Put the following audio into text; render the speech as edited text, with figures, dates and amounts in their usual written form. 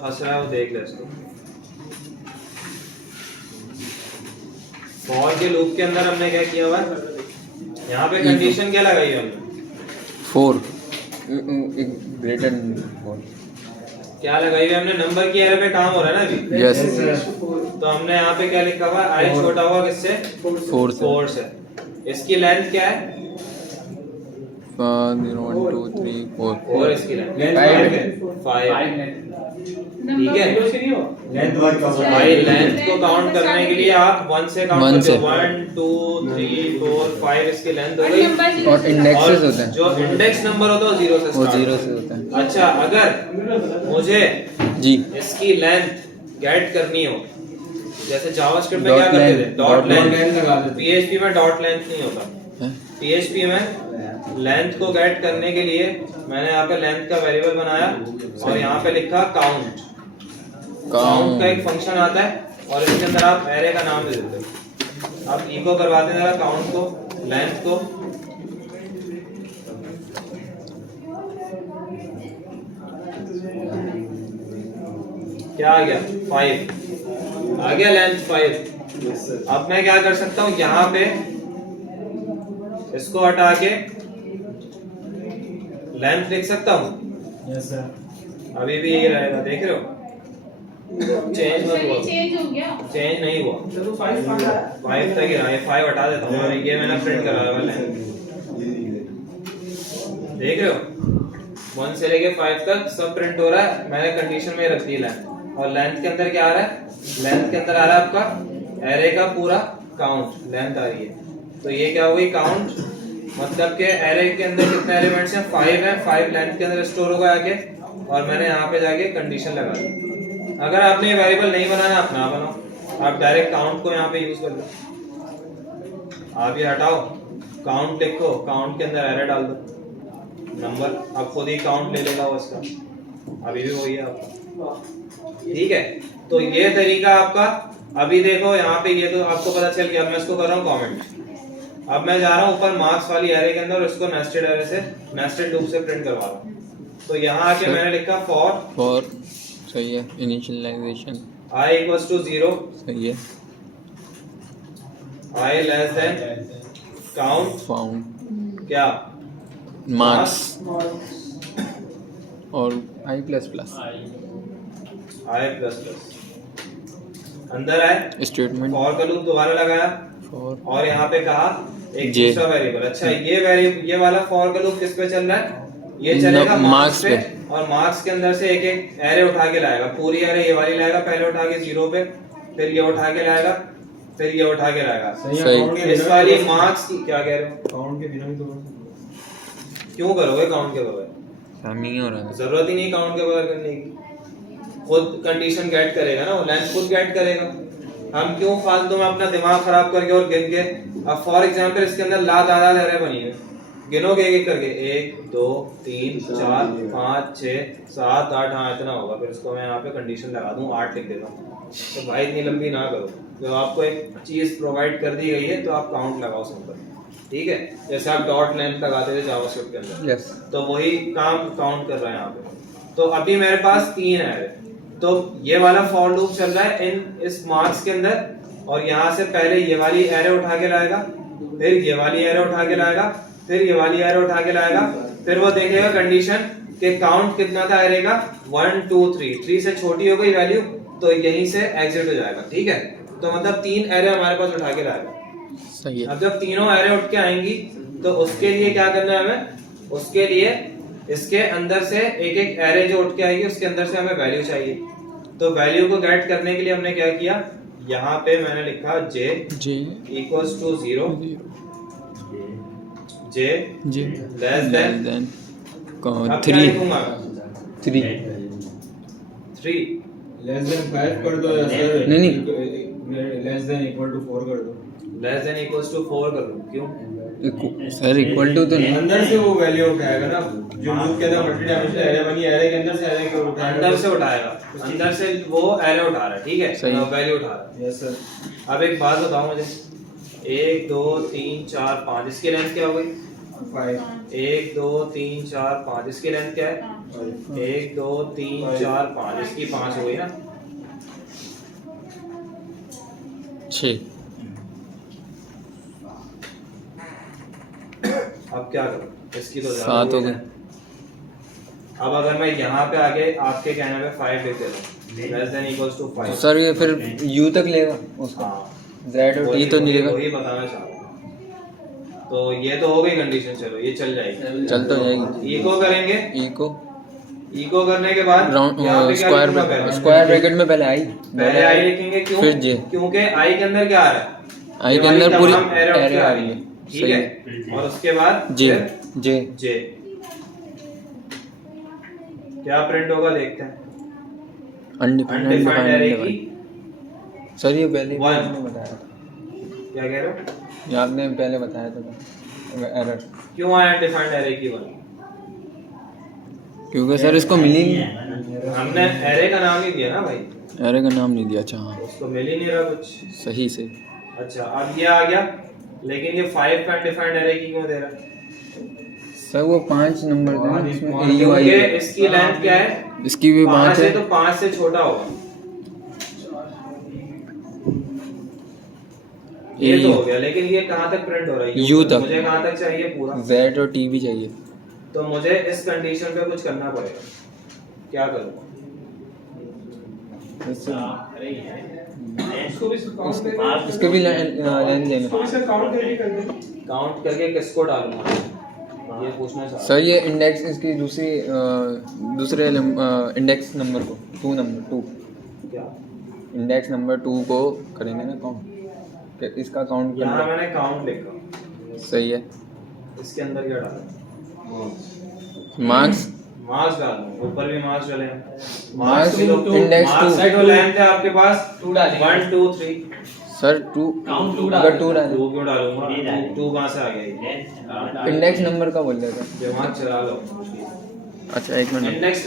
फंस रहा है वो देख ले इसको। फॉर के लूप के अंदर हमने क्या किया हुआ है, यहाँ पे कंडीशन क्या लगाई है हमने, 4 ग्रेटर 4। क्या लगाई हुई है हमने, नंबर की एरे पे काम हो रहा है ना अभी। यस, तो हमने यहाँ पे क्या लिखा हुआ है, आई छोटा हुआ किससे, 4 से। इसकी लेंथ क्या है, 0 1 2 3 4 4 इसकी लेंथ 5। ठीक है भाई, लेंथ को काउंट करने के लिए आप 1 से काउंट करते हो, 1 2 3 4 5 इसकी लेंथ हो गई। और इंडेक्सेस होते हैं, जो इंडेक्स नंबर होता है वो 0 से वो start 0 से होता है। अच्छा, अगर मुझे जी, इसकी लेंथ गेट करनी हो, जैसे जावास्क्रिप्ट में क्या करते थे, डॉट लेंथ। पीएचपी में डॉट लेंथ नहीं होता। पीएचपी में लेंथ को गेट करने के लिए मैंने यहाँ पे लेंथ का वेरिएबल बनाया और यहाँ पे लिखा काउंट। काउंट का एक फंक्शन आता है और इसके अंदर आप एरे का नाम दे देते हो। आप इको करवाते हैं जरा काउंट को, लेंथ को। क्या आ गया, 5 आ गया, लेंथ 5। अब मैं क्या कर सकता हूँ, यहाँ पे इसको हटा के लेंथ लिख सकता हूँ। Yes sir. अभी भी यही रहेगा, देख रहे हो, चेंज मत हुआ, चेंज हो गया, चेंज नहीं हुआ, 5 तक ही रहा। ये 5 हटा देता हूँ, ये मैंने प्रिंट कराया वाला है, देख रहे हो, 1 से लेके 5 तक सब प्रिंट हो रहा है। मैंने कंडीशन में रख दी लेंथ। और लेंथ के अंदर क्या आ रहा है, लेंथ के अंदर आ रहा है आपका एरे का पूरा काउंट, लेंथ आ रही है। तो ये क्या हो गई, काउंट, मतलब के एरे के अंदर कितने एलिमेंट्स हैं, 5 है, 5 लेंथ के अंदर स्टोर होगा आके। और मैंने यहाँ पे जाके कंडीशन लगा दी। अगर आपने ये वेरिएबल नहीं बनाना, आप ना बनाओ, आप डायरेक्ट काउंट को यहाँ पे यूज कर लो। आप ये हटाओ, काउंट लिखो, काउंट के अंदर एरे डाल दो, नंबर आप खुद ही काउंट ले लेगा वो इसका। अभी भी वही है आपका, ठीक है। तो ये तरीका आपका, अभी देखो यहाँ पे ये तो आपको पता चल गया। मैं इसको कर रहा हूँ कमेंट। अब मैं जा रहा हूँ ऊपर मार्क्स वाली एरे के अंदर और इसको नेस्टेड एरे से, नेस्टेड लूप से प्रिंट करवा रहा हूँ। तो यहाँ आके मैंने लिखा फॉर, सही है, इनिशियलाइजेशन i इक्वल्स टू 0, सही है, i less than count, found क्या, मार्क्स और i++ i प्लस प्लस, अंदर आए, स्टेटमेंट फॉर का लूप दोबारा लगाया फॉर और यहाँ पे कहा एक जे। दूसरा वेरिएबल। अच्छा, ये वेरिएबल, ये वाला फॉर का लूप किस पे चल रहा है, ये चलेगा मार्क्स पे। और मार्क्स के अंदर से एक एक एरे उठा के लाएगा, पूरी एरे ये वाली लाएगा, पहले उठा के 0 पे, फिर ये उठा के लाएगा, फिर ये उठा के लाएगा। सही। इस वाली मार्क्स की क्या कह रहे हो, काउंट के बिना भी तो क्यों करोगे काउंट के बगैर, नहीं हो रहा है। जरूरत ही नहीं काउंट के बगैर करने की। खुद कंडीशन गेट करेगा ना, वो लेंथ खुद गेट करेगा। हम क्यों फालतू में अपना दिमाग खराब करके और गिन के। अब फॉर एग्जांपल इसके अंदर लातादाद एरे बनी है, गिनोगे एक एक करके, 1 2 3 4 5 6 7 8, हाँ इतना होगा। फिर इसको मैं यहाँ पे कंडीशन लगा दूं, 8 लिख देता हूँ। तो भाई इतनी लंबी ना करो, जब आपको एक चीज प्रोवाइड कर दी गई है तो आप काउंट लगाओ सिंपल, ठीक है। जैसे आप डॉट लेंथ लगाते थे जावास्क्रिप्ट के अंदर, यस, तो वही काम काउंट कर रहा है यहाँ पे। तो अभी मेरे पास 3 एरे, तो ये वाला फॉर लूप चल रहा है इस मार्क्स के अंदर, और यहाँ से पहले ये वाली एरे उठा के लाएगा, फिर ये वाली एरे उठा के लाएगा, फिर ये वाली एरे उठा के लाएगा, फिर वो देखेगा कंडीशन के काउंट कितना था एरे का, 1 2 3, 3 से छोटी हो गई वैल्यू तो यहीं से एग्जिट हो जाएगा, ठीक है। तो मतलब 3 एरे हमारे पास उठा के लाएगा। सही है। अब जब तीनों एरे उठ के आएंगी तो उसके लिए क्या करना है हमें, उसके लिए इसके अंदर से एक एक एरे जो उठ के आएगी उसके अंदर से हमें वैल्यू चाहिए। तो वैल्यू को गेट करने के लिए हमने क्या किया, यहाँ पे मैंने लिखा j equals to 0, j less than 3 less than 5 कर दो या सर, नहीं लेस देन इक्वल टू 4 कर दो। लेस देन इक्वल्स टू 4 कर दूं, क्यों, सर इक्वल टू तो नहीं, अंदर से वो वैल्यू उठाएगा ना, जो लूप के अंदर मल्टी डायमेंशनल एरे बनी, एरे के अंदर से एरे को उठाएगा, अंदर से उठाएगा, अंदर से वो एरे उठा रहा है, ठीक है, वैल्यू उठा रहा है। Yes sir. अब एक बात बताओ मुझे, 1 2 3 4 5 इसकी लेंथ क्या हो गई, 5 1 2 3 4 5 इसकी लेंथ क्या है 1 2 3 4 5 इसकी 5 हो गई ना 6 अब क्या करूं इसकी तो ज्यादा 7 हो हुई गए। है। अब अगर मैं यहाँ पे आगे आपके कहने पे 5 लिख देता हूँ less than equals to 5 sir ये फिर U तक लेगा उसका हाँ Z और T तो नहीं लेगा। वही बताना चाह रहा हूँ तो ये तो हो गई कंडीशन चलो ये चल जाएगी चल तो जाएगी। इको करेंगे इको इको करने के बाद राउंड यहाँ पे क्या स्क्वायर लिखूंगा पहले? स्क्वायर ब्रैकेट में पहले आई पहले आई लिखेंगे क्यों फिर J क्योंकि आई के अंदर क्या आ रहा है आई के अंदर पूरी एरे एरे आ आ रही रही है है। ठीक सही है है। और उसके बाद J J जे क्या प्रिंट होगा देखते हैं अनडिफाइंड अनडिफाइंड एरे की अनडिफाइंड। सर ये पहले भी One. आपने बताया था। क्या कह रहे हो ये आपने पहले बताया था एरर क्यों आया अनडिफाइंड एरे की 1 क्योंकि सर इसको मिल ही नहीं। हमने एरे का नाम ही दिया ना भाई एरे का नाम नहीं दिया। अच्छा हाँ उसको मिल ही नहीं रहा कुछ सही से। अच्छा अब ये आ गया लेकिन ये 5 का अनडिफाइंड एरे की क्यों दे रहा है सर वो 5 नंबर थे ना जिसमें AU आई क्योंकि है। इसकी लेंथ क्या है इसकी भी 5 5 है है तो 5 से छोटा होगा ये तो हो गया लेकिन ये कहाँ तक प्रिंट हो रहा है U तक। मुझे कहाँ तक चाहिए पूरा Z और T भी चाहिए। तो मुझे इस कंडीशन पे कुछ करना पड़ेगा क्या करूँ इसके भी लाइन लेना। काउंट करके किसको डालूंगा ये पूछना चाह सर ये इंडेक्स इसकी दूसरे इंडेक्स नंबर को 2 नंबर 2 क्या इंडेक्स नंबर 2 को करेंगे ना काउंट इसका काउंट यहाँ करना। मैंने काउंट लिखा सही है। इसके अंदर क्या डाला मार्क्स मार्क्स डालूं ऊपर भी मार्क्स डाले Marks index मार्क्स 2 की तो लेंथ है आपके पास 1 2 3 सर 2 अगर 2 डालें 2 क्यों डालूंगा 2 कहाँ से आ गया ये इंडेक्स नंबर का बोल रहे थे। दिमाग चला लो अच्छा एक मिनट इंडेक्स